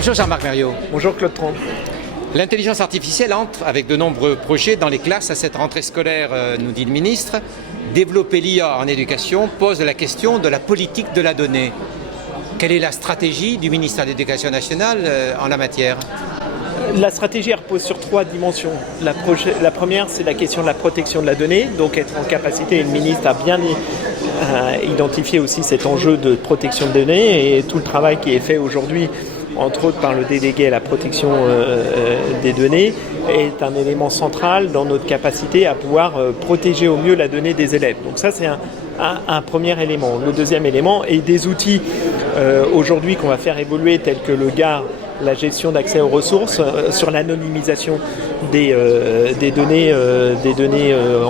Bonjour Jean-Marc Mériot. Bonjour Claude Tron. L'intelligence artificielle entre avec de nombreux projets dans les classes à cette rentrée scolaire, nous dit le ministre. Développer l'IA en éducation pose la question de la politique de la donnée. Quelle est la stratégie du ministère de l'Éducation nationale en la matière ? La stratégie repose sur 3 dimensions. La première, c'est la question de la protection de la donnée, donc être en capacité, et le ministre a bien identifié aussi cet enjeu de protection de données et tout le travail qui est fait aujourd'hui, entre autres par le délégué à la protection des données, est un élément central dans notre capacité à pouvoir protéger au mieux la donnée des élèves. Donc ça, c'est un premier élément. Le deuxième élément est des outils aujourd'hui qu'on va faire évoluer tels que le GAR, la gestion d'accès aux ressources, sur l'anonymisation des données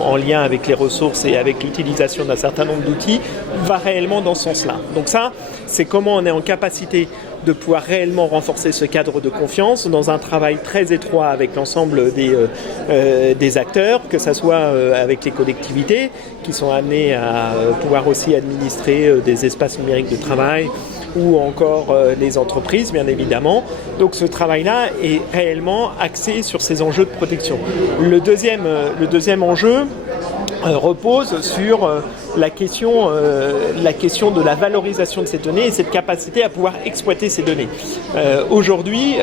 en lien avec les ressources et avec l'utilisation d'un certain nombre d'outils, va réellement dans ce sens-là. Donc ça, c'est comment on est en capacité de pouvoir réellement renforcer ce cadre de confiance dans un travail très étroit avec l'ensemble des acteurs, que ce soit avec les collectivités qui sont amenées à pouvoir aussi administrer des espaces numériques de travail, ou encore les entreprises, bien évidemment. Donc ce travail-là est réellement axé sur ces enjeux de protection. Le deuxième enjeu repose sur la question de la valorisation de ces données et cette capacité à pouvoir exploiter ces données. Aujourd'hui,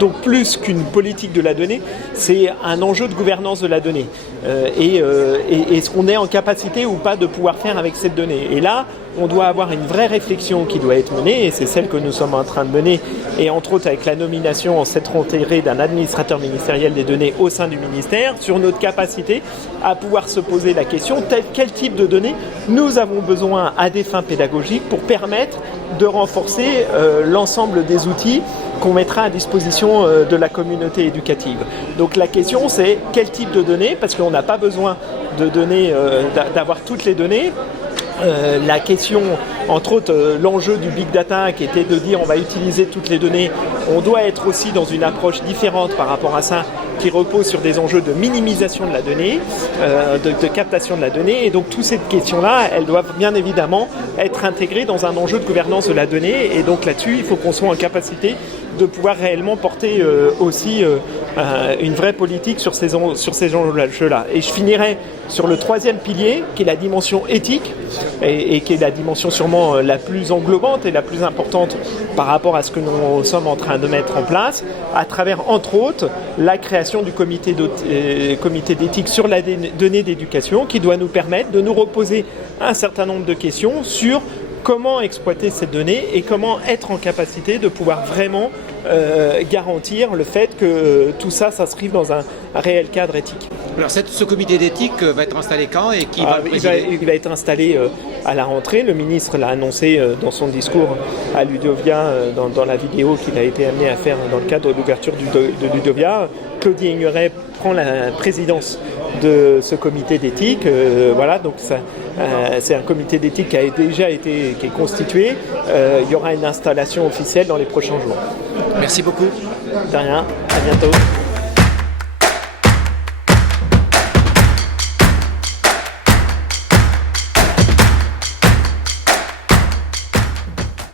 donc plus qu'une politique de la donnée, c'est un enjeu de gouvernance de la donnée. Est-ce qu'on est en capacité ou pas de pouvoir faire avec cette donnée ? Et là, on doit avoir une vraie réflexion qui doit être menée, et c'est celle que nous sommes en train de mener, et entre autres avec la nomination en cette rentrée d'un administrateur ministériel des données au sein du ministère, sur notre capacité à pouvoir se poser la question quel type de données nous avons besoin à des fins pédagogiques pour permettre de renforcer l'ensemble des outils qu'on mettra à disposition de la communauté éducative. Donc la question, c'est quel type de données, parce qu'on n'a pas besoin de données, d'avoir toutes les données. La question, entre autres, l'enjeu du big data qui était de dire on va utiliser toutes les données, on doit être aussi dans une approche différente par rapport à ça, qui repose sur des enjeux de minimisation de la donnée, de captation de la donnée, et donc toutes ces questions-là, elles doivent bien évidemment être intégrées dans un enjeu de gouvernance de la donnée, et donc là-dessus, il faut qu'on soit en capacité de pouvoir réellement porter aussi une vraie politique sur ces enjeux-là. Et je finirai sur le 3e pilier, qui est la dimension éthique, et qui est la dimension sûrement la plus englobante et la plus importante par rapport à ce que nous sommes en train de mettre en place, à travers, entre autres, la création du comité d'éthique sur la donnée d'éducation, qui doit nous permettre de nous reposer un certain nombre de questions sur comment exploiter cette donnée et comment être en capacité de pouvoir vraiment garantir le fait que tout ça s'inscrive dans un réel cadre éthique. Alors ce comité d'éthique va être installé quand et qui va le présider ? Il va être installé à la rentrée. Le ministre l'a annoncé dans son discours à Ludovia, dans la vidéo qu'il a été amené à faire dans le cadre de l'ouverture de Ludovia. Claudie Aigneret prend la présidence de ce comité d'éthique. Voilà, donc c'est un comité d'éthique qui est constitué. Il y aura une installation officielle dans les prochains jours. Merci beaucoup. De rien, à bientôt.